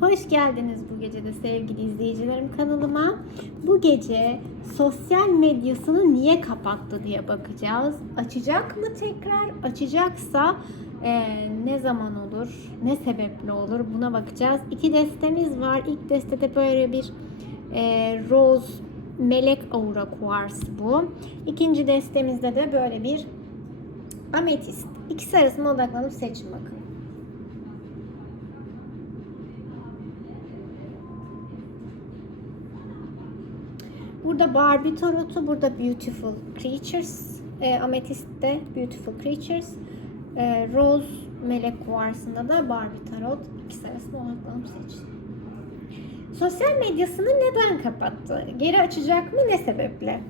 Hoş geldiniz bu gece de sevgili izleyicilerim kanalıma. Bu gece sosyal medyasını niye kapattı diye bakacağız. Açacak mı tekrar? Açacaksa e, ne zaman olur? Ne sebeple olur? Buna bakacağız. İki destemiz var. İlk destede böyle bir e, rose melek aura kuars bu. İkinci destemizde de böyle bir ametist. İkisi arasında odaklanıp seçin bakalım. Burada Barbie tarotu, burada Beautiful Creatures, e, Amethyst'te Beautiful Creatures, e, Rose Melek Kuvarsı'nda da Barbie tarot. İkisi arasında odaklanıp seçin. Sosyal medyasını neden kapattı? Geri açacak mı? Ne sebeple?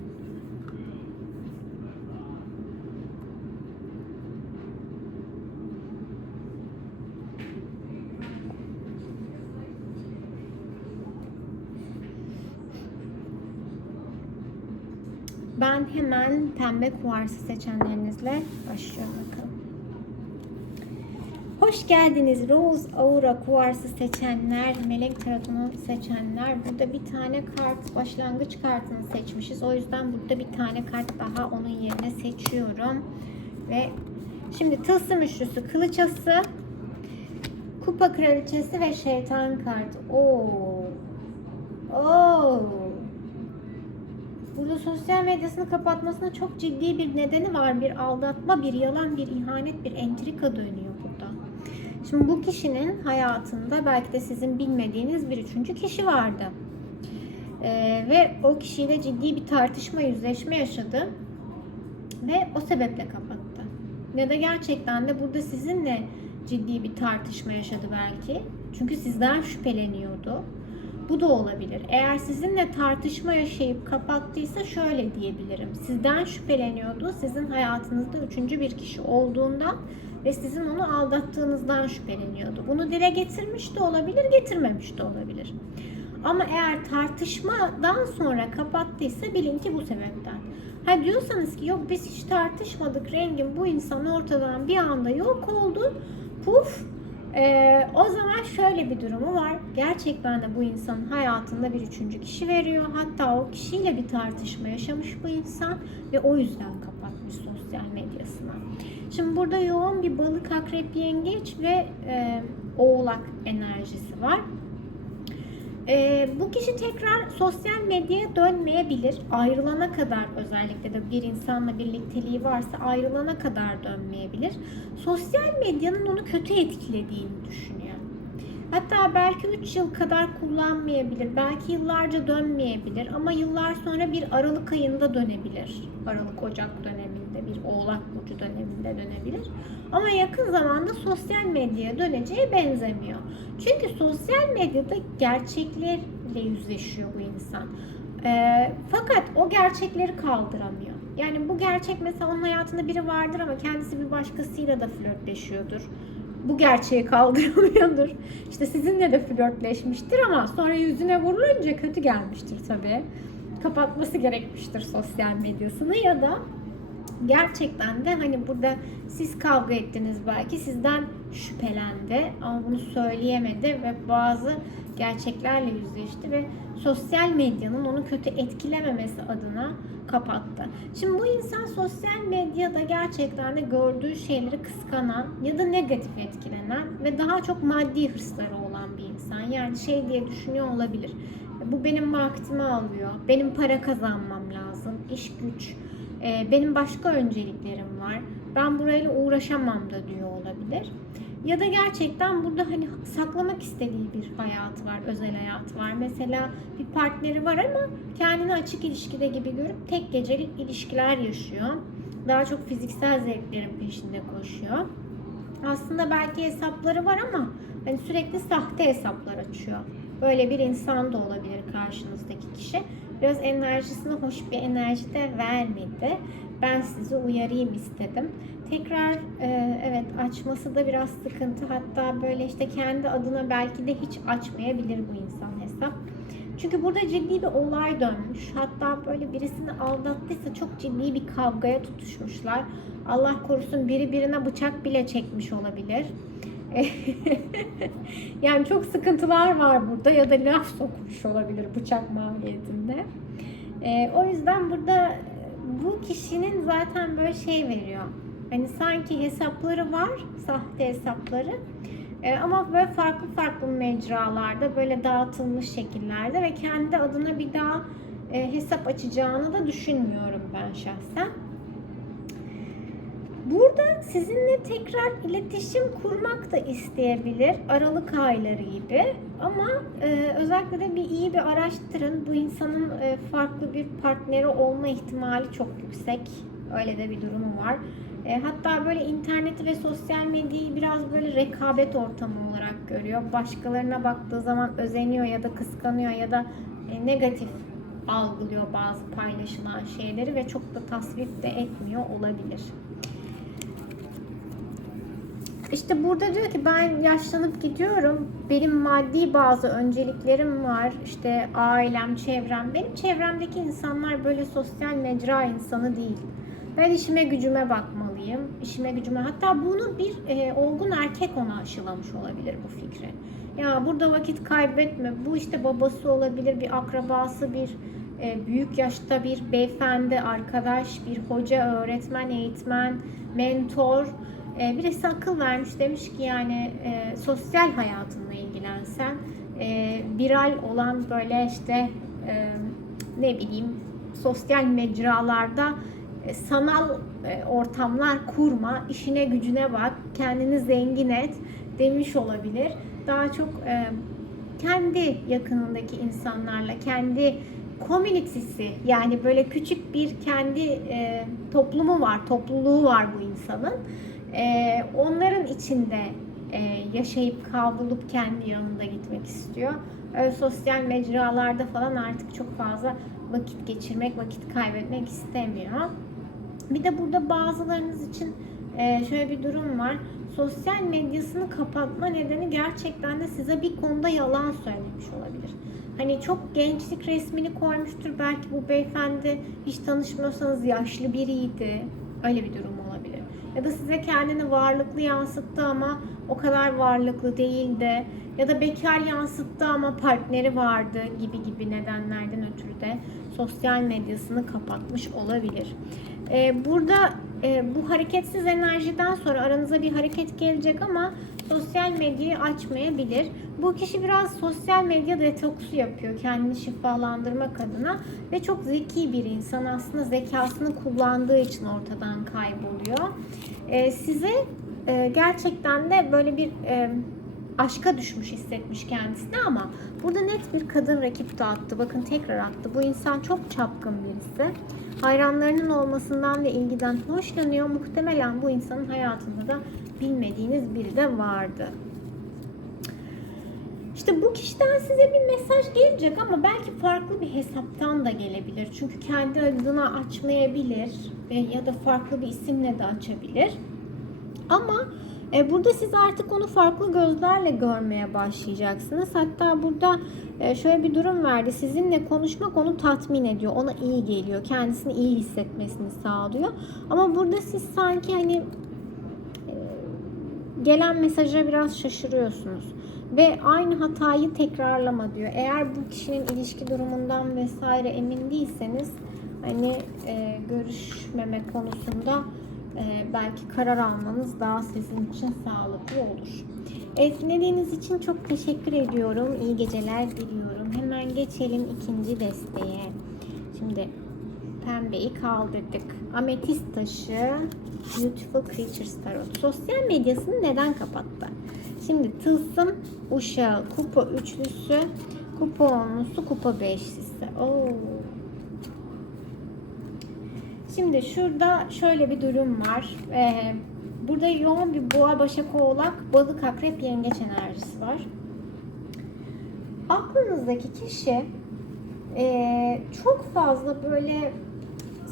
Ben hemen pembe kuvarsı seçenlerinizle başlıyorum bakalım. Hoş geldiniz Rose Aura kuvarsı seçenler, melek tarotunu seçenler. Burada bir tane kart, başlangıç kartını seçmişiz. O yüzden burada bir tane kart daha onun yerine seçiyorum. Ve şimdi tılsım üçlüsü, kılıçası, kupa kraliçesi ve şeytan kartı. Oo. Oo. Burada sosyal medyasını kapatmasına çok ciddi bir nedeni var. Bir aldatma, bir yalan, bir ihanet, bir entrika dönüyor burada. Şimdi bu kişinin hayatında belki de sizin bilmediğiniz bir üçüncü kişi vardı. Ee, ve o kişiyle ciddi bir tartışma, yüzleşme yaşadı. Ve o sebeple kapattı. Ya da gerçekten de burada sizinle ciddi bir tartışma yaşadı belki. Çünkü sizden şüpheleniyordu. Bu da olabilir. Eğer sizinle tartışma yaşayıp kapattıysa şöyle diyebilirim. Sizden şüpheleniyordu. Sizin hayatınızda üçüncü bir kişi olduğundan ve sizin onu aldattığınızdan şüpheleniyordu. Bunu dile getirmiş de olabilir, getirmemiş de olabilir. Ama eğer tartışmadan sonra kapattıysa bilin ki bu sebepten. Ha diyorsanız ki yok biz hiç tartışmadık rengin bu insan ortadan bir anda yok oldu. Puf ee, o zaman şöyle bir durumu var. Gerçekten de bu insanın hayatında bir üçüncü kişi veriyor. Hatta o kişiyle bir tartışma yaşamış bu insan ve o yüzden kapatmış sosyal medyasına. Şimdi burada yoğun bir balık, akrep, yengeç ve e, oğlak enerjisi var. Ee, bu kişi tekrar sosyal medyaya dönmeyebilir. Ayrılana kadar özellikle de bir insanla birlikteliği varsa ayrılana kadar dönmeyebilir. Sosyal medyanın onu kötü etkilediğini düşünüyor. Hatta belki 3 yıl kadar kullanmayabilir. Belki yıllarca dönmeyebilir ama yıllar sonra bir Aralık ayında dönebilir. Aralık Ocak döneminde bir Oğlak burcu döneminde dönebilir. Ama yakın zamanda sosyal medyaya döneceği benzemiyor. Çünkü sosyal medyada gerçeklerle yüzleşiyor bu insan. Ee, fakat o gerçekleri kaldıramıyor. Yani bu gerçek mesela onun hayatında biri vardır ama kendisi bir başkasıyla da flörtleşiyordur bu gerçeği kaldıramıyordur. İşte sizinle de flörtleşmiştir ama sonra yüzüne vurulunca kötü gelmiştir tabii. Kapatması gerekmiştir sosyal medyasını ya da gerçekten de hani burada siz kavga ettiniz belki sizden şüphelendi ama bunu söyleyemedi ve bazı gerçeklerle yüzleşti ve sosyal medyanın onu kötü etkilememesi adına kapattı. Şimdi bu insan sosyal medyada gerçekten de gördüğü şeyleri kıskanan ya da negatif etkilenen ve daha çok maddi hırsları olan bir insan. Yani şey diye düşünüyor olabilir. Bu benim vaktimi alıyor. Benim para kazanmam lazım. iş güç. Benim başka önceliklerim var. Ben burayla uğraşamam da diyor olabilir. Ya da gerçekten burada hani saklamak istediği bir hayatı var, özel hayatı var. Mesela bir partneri var ama kendini açık ilişkide gibi görüp tek gecelik ilişkiler yaşıyor. Daha çok fiziksel zevklerin peşinde koşuyor. Aslında belki hesapları var ama hani sürekli sahte hesaplar açıyor. Böyle bir insan da olabilir karşınızdaki kişi. Biraz enerjisine hoş bir enerji de vermedi. Ben sizi uyarayım istedim. Tekrar e, evet açması da biraz sıkıntı. Hatta böyle işte kendi adına belki de hiç açmayabilir bu insan hesap. Çünkü burada ciddi bir olay dönmüş. Hatta böyle birisini aldattıysa çok ciddi bir kavgaya tutuşmuşlar. Allah korusun biri birine bıçak bile çekmiş olabilir. yani çok sıkıntılar var burada ya da laf sokmuş olabilir bıçak mahiyetinde. Ee, o yüzden burada bu kişinin zaten böyle şey veriyor. Hani sanki hesapları var, sahte hesapları. Ee, ama böyle farklı farklı mecralarda, böyle dağıtılmış şekillerde ve kendi adına bir daha e, hesap açacağını da düşünmüyorum ben şahsen. Burada sizinle tekrar iletişim kurmak da isteyebilir. Aralık ayları gibi. Ama e, özellikle de bir iyi bir araştırın. Bu insanın e, farklı bir partneri olma ihtimali çok yüksek. Öyle de bir durumu var. E, hatta böyle interneti ve sosyal medyayı biraz böyle rekabet ortamı olarak görüyor. Başkalarına baktığı zaman özeniyor ya da kıskanıyor ya da e, negatif algılıyor bazı paylaşılan şeyleri ve çok da tasvip de etmiyor olabilir. İşte burada diyor ki ben yaşlanıp gidiyorum. Benim maddi bazı önceliklerim var. İşte ailem, çevrem. Benim çevremdeki insanlar böyle sosyal mecra insanı değil. Ben işime gücüme bakmalıyım. İşime gücüme. Hatta bunu bir e, olgun erkek ona aşılamış olabilir bu fikri. Ya burada vakit kaybetme. Bu işte babası olabilir, bir akrabası, bir e, büyük yaşta bir beyefendi, arkadaş, bir hoca, öğretmen, eğitmen, mentor e, birisi akıl vermiş demiş ki yani e, sosyal hayatınla ilgilensen e, viral olan böyle işte e, ne bileyim sosyal mecralarda e, sanal e, ortamlar kurma, işine gücüne bak, kendini zengin et demiş olabilir. Daha çok e, kendi yakınındaki insanlarla, kendi komünitesi yani böyle küçük bir kendi e, toplumu var, topluluğu var bu insanın e, onların içinde e, yaşayıp kavrulup kendi yolunda gitmek istiyor. Öyle sosyal mecralarda falan artık çok fazla vakit geçirmek, vakit kaybetmek istemiyor. Bir de burada bazılarınız için e, şöyle bir durum var. Sosyal medyasını kapatma nedeni gerçekten de size bir konuda yalan söylemiş olabilir. Hani çok gençlik resmini koymuştur. Belki bu beyefendi hiç tanışmıyorsanız yaşlı biriydi. Öyle bir durum. Ya da size kendini varlıklı yansıttı ama o kadar varlıklı değildi. Ya da bekar yansıttı ama partneri vardı gibi gibi nedenlerden ötürü de sosyal medyasını kapatmış olabilir. Ee, burada e, bu hareketsiz enerjiden sonra aranıza bir hareket gelecek ama sosyal medyayı açmayabilir. Bu kişi biraz sosyal medya detoksu yapıyor kendini şifalandırmak adına ve çok zeki bir insan aslında zekasını kullandığı için ortadan kayboluyor. Ee, size e, gerçekten de böyle bir e, aşka düşmüş hissetmiş kendisini ama burada net bir kadın rakip de. Bakın tekrar attı. Bu insan çok çapkın birisi. Hayranlarının olmasından ve ilgiden hoşlanıyor. Muhtemelen bu insanın hayatında da bilmediğiniz biri de vardı. İşte bu kişiden size bir mesaj gelecek ama belki farklı bir hesaptan da gelebilir. Çünkü kendi adına açmayabilir ya da farklı bir isimle de açabilir. Ama e, burada siz artık onu farklı gözlerle görmeye başlayacaksınız. Hatta burada e, şöyle bir durum verdi. Sizinle konuşmak onu tatmin ediyor. Ona iyi geliyor. Kendisini iyi hissetmesini sağlıyor. Ama burada siz sanki hani gelen mesaja biraz şaşırıyorsunuz. Ve aynı hatayı tekrarlama diyor. Eğer bu kişinin ilişki durumundan vesaire emin değilseniz hani e, görüşmeme konusunda e, belki karar almanız daha sizin için sağlıklı olur. Evet dinlediğiniz için çok teşekkür ediyorum. İyi geceler diliyorum. Hemen geçelim ikinci desteğe. Şimdi pembeyi kaldırdık. Ametist taşı Beautiful Creatures Tarot. Sosyal medyasını neden kapattı? Şimdi tılsım uşağı, kupa üçlüsü, kupa onlusu, kupa beşlisi. Oo. Şimdi şurada şöyle bir durum var. Ee, burada yoğun bir boğa, başak, oğlak, balık, akrep, yengeç enerjisi var. Aklınızdaki kişi e, çok fazla böyle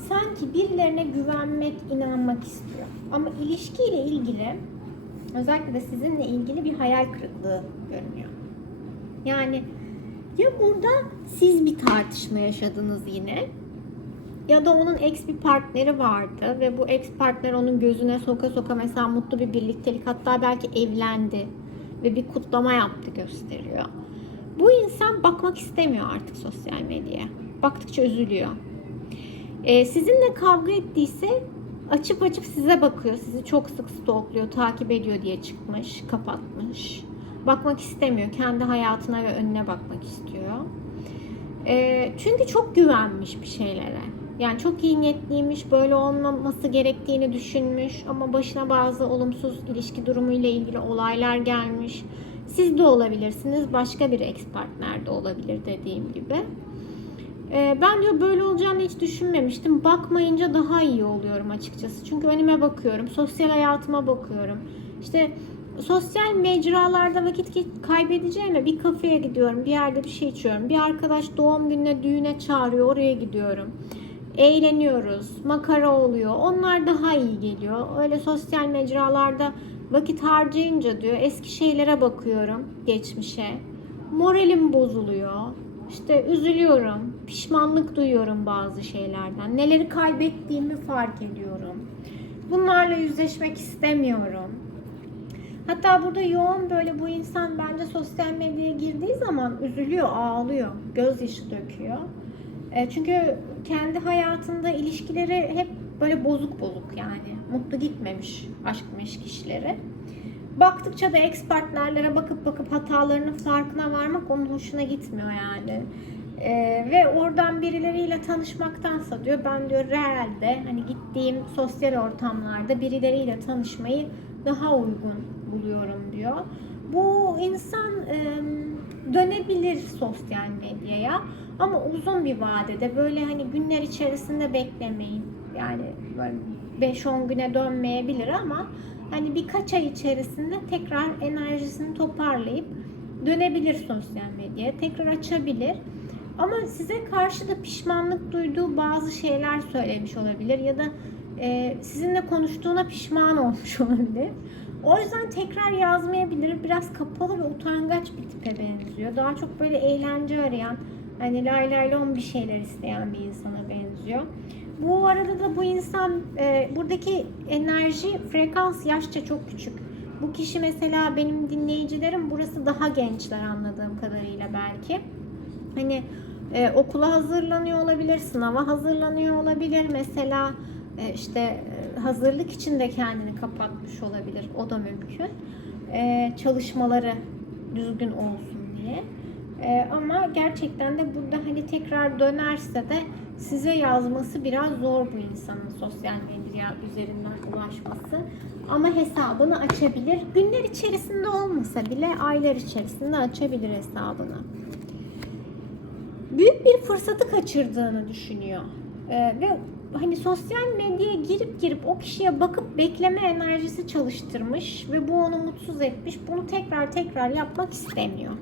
sanki birilerine güvenmek, inanmak istiyor. Ama ilişkiyle ilgili özellikle de sizinle ilgili bir hayal kırıklığı görünüyor. Yani ya burada siz bir tartışma yaşadınız yine Ya da onun ex bir partneri vardı ve bu ex partner onun gözüne soka soka mesela mutlu bir birliktelik hatta belki evlendi ve bir kutlama yaptı gösteriyor. Bu insan bakmak istemiyor artık sosyal medyaya. Baktıkça üzülüyor. Ee, sizinle kavga ettiyse açıp açıp size bakıyor. Sizi çok sık stalkluyor, takip ediyor diye çıkmış, kapatmış. Bakmak istemiyor. Kendi hayatına ve önüne bakmak istiyor. Ee, çünkü çok güvenmiş bir şeylere. Yani çok iyi niyetliymiş, böyle olmaması gerektiğini düşünmüş ama başına bazı olumsuz ilişki durumuyla ilgili olaylar gelmiş. Siz de olabilirsiniz, başka bir ex partner de olabilir dediğim gibi. Ee, ben diyor böyle olacağını hiç düşünmemiştim. Bakmayınca daha iyi oluyorum açıkçası. Çünkü önüme bakıyorum, sosyal hayatıma bakıyorum. İşte sosyal mecralarda vakit kaybedeceğime bir kafeye gidiyorum, bir yerde bir şey içiyorum. Bir arkadaş doğum gününe, düğüne çağırıyor, oraya gidiyorum. Eğleniyoruz, makara oluyor. Onlar daha iyi geliyor. Öyle sosyal mecralarda vakit harcayınca diyor eski şeylere bakıyorum, geçmişe. Moralim bozuluyor. İşte üzülüyorum, pişmanlık duyuyorum bazı şeylerden. Neleri kaybettiğimi fark ediyorum. Bunlarla yüzleşmek istemiyorum. Hatta burada yoğun böyle bu insan bence sosyal medyaya girdiği zaman üzülüyor, ağlıyor, gözyaşı döküyor. E, çünkü kendi hayatında ilişkileri hep böyle bozuk bozuk yani. Mutlu gitmemiş aşk meşk. Baktıkça da ex partnerlere bakıp bakıp hatalarının farkına varmak onun hoşuna gitmiyor yani. E, ve oradan birileriyle tanışmaktansa diyor ben diyor realde hani gittiğim sosyal ortamlarda birileriyle tanışmayı daha uygun buluyorum diyor. Bu insan e, dönebilir sosyal medyaya ama uzun bir vadede böyle hani günler içerisinde beklemeyin. Yani böyle 5-10 güne dönmeyebilir ama hani birkaç ay içerisinde tekrar enerjisini toparlayıp dönebilir sosyal medyaya. Tekrar açabilir. Ama size karşı da pişmanlık duyduğu bazı şeyler söylemiş olabilir ya da e, sizinle konuştuğuna pişman olmuş olabilir. O yüzden tekrar yazmayabilir. Biraz kapalı ve utangaç bir tipe benziyor. Daha çok böyle eğlence arayan, hani lay lay lom bir şeyler isteyen bir insana benziyor. Bu arada da bu insan, e, buradaki enerji, frekans yaşça çok küçük. Bu kişi mesela benim dinleyicilerim burası daha gençler anladığım kadarıyla belki. Hani e, okula hazırlanıyor olabilir, sınava hazırlanıyor olabilir. Mesela e, işte e, hazırlık için de kendini kapatmış olabilir. O da mümkün. E, çalışmaları düzgün olsun. E, ama gerçekten de burada hani tekrar dönerse de size yazması biraz zor bu insanın sosyal medya üzerinden ulaşması. Ama hesabını açabilir. Günler içerisinde olmasa bile aylar içerisinde açabilir hesabını büyük bir fırsatı kaçırdığını düşünüyor. Ee, ve hani sosyal medyaya girip girip o kişiye bakıp bekleme enerjisi çalıştırmış ve bu onu mutsuz etmiş. Bunu tekrar tekrar yapmak istemiyor.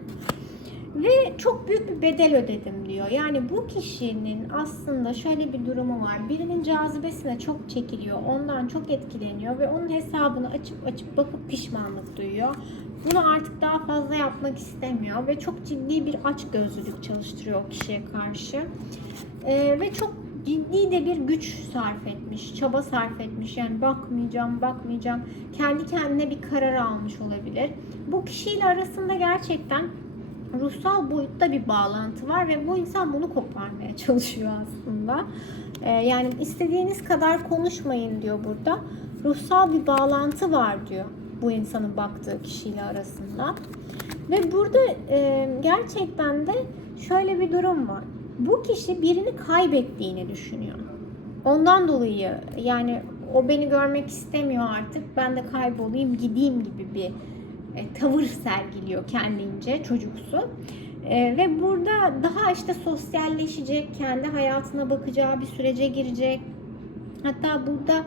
Ve çok büyük bir bedel ödedim diyor. Yani bu kişinin aslında şöyle bir durumu var. Birinin cazibesine çok çekiliyor. Ondan çok etkileniyor ve onun hesabını açıp açıp bakıp pişmanlık duyuyor. Bunu artık daha fazla yapmak istemiyor ve çok ciddi bir aç gözlülük çalıştırıyor o kişiye karşı. Ee, ve çok ciddi de bir güç sarf etmiş, çaba sarf etmiş. Yani bakmayacağım, bakmayacağım. Kendi kendine bir karar almış olabilir. Bu kişiyle arasında gerçekten ruhsal boyutta bir bağlantı var ve bu insan bunu koparmaya çalışıyor aslında. Ee, yani istediğiniz kadar konuşmayın diyor burada. Ruhsal bir bağlantı var diyor bu insanın baktığı kişiyle arasında. Ve burada e, gerçekten de şöyle bir durum var. Bu kişi birini kaybettiğini düşünüyor. Ondan dolayı yani o beni görmek istemiyor artık. Ben de kaybolayım gideyim gibi bir tavır sergiliyor kendince çocuksu. E, ve burada daha işte sosyalleşecek, kendi hayatına bakacağı bir sürece girecek. Hatta burada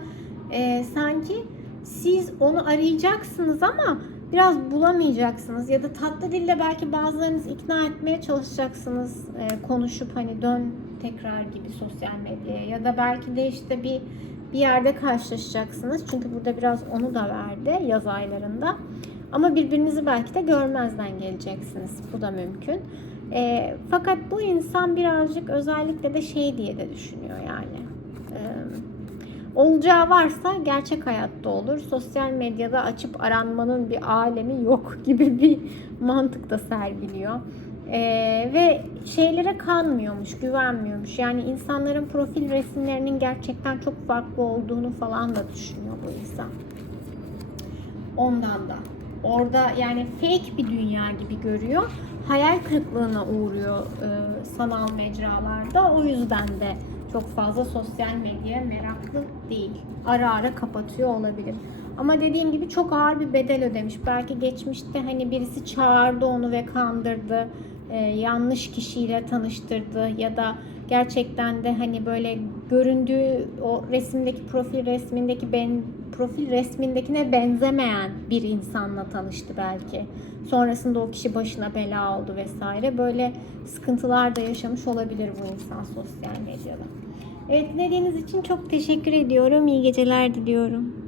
e, sanki siz onu arayacaksınız ama biraz bulamayacaksınız ya da tatlı dille belki bazılarınız ikna etmeye çalışacaksınız e, konuşup hani dön tekrar gibi sosyal medyaya ya da belki de işte bir bir yerde karşılaşacaksınız çünkü burada biraz onu da verdi yaz aylarında ama birbirinizi belki de görmezden geleceksiniz bu da mümkün e, fakat bu insan birazcık özellikle de şey diye de düşünüyor yani olacağı varsa gerçek hayatta olur. Sosyal medyada açıp aranmanın bir alemi yok gibi bir mantık da sergiliyor. Ee, ve şeylere kanmıyormuş, güvenmiyormuş. Yani insanların profil resimlerinin gerçekten çok farklı olduğunu falan da düşünüyor bu insan. Ondan da. Orada yani fake bir dünya gibi görüyor. Hayal kırıklığına uğruyor e, sanal mecralarda. O yüzden de çok fazla sosyal medyaya meraklı değil. Ara ara kapatıyor olabilir. Ama dediğim gibi çok ağır bir bedel ödemiş. Belki geçmişte hani birisi çağırdı onu ve kandırdı. e, yanlış kişiyle tanıştırdı ya da gerçekten de hani böyle göründüğü o resimdeki profil resmindeki ben profil resmindekine benzemeyen bir insanla tanıştı belki. Sonrasında o kişi başına bela oldu vesaire. Böyle sıkıntılar da yaşamış olabilir bu insan sosyal medyada. Evet dinlediğiniz için çok teşekkür ediyorum. İyi geceler diliyorum.